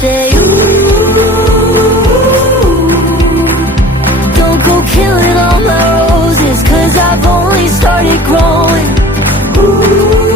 say, ooh, don't go killing all my roses, 'cause I've only started growing. Ooh,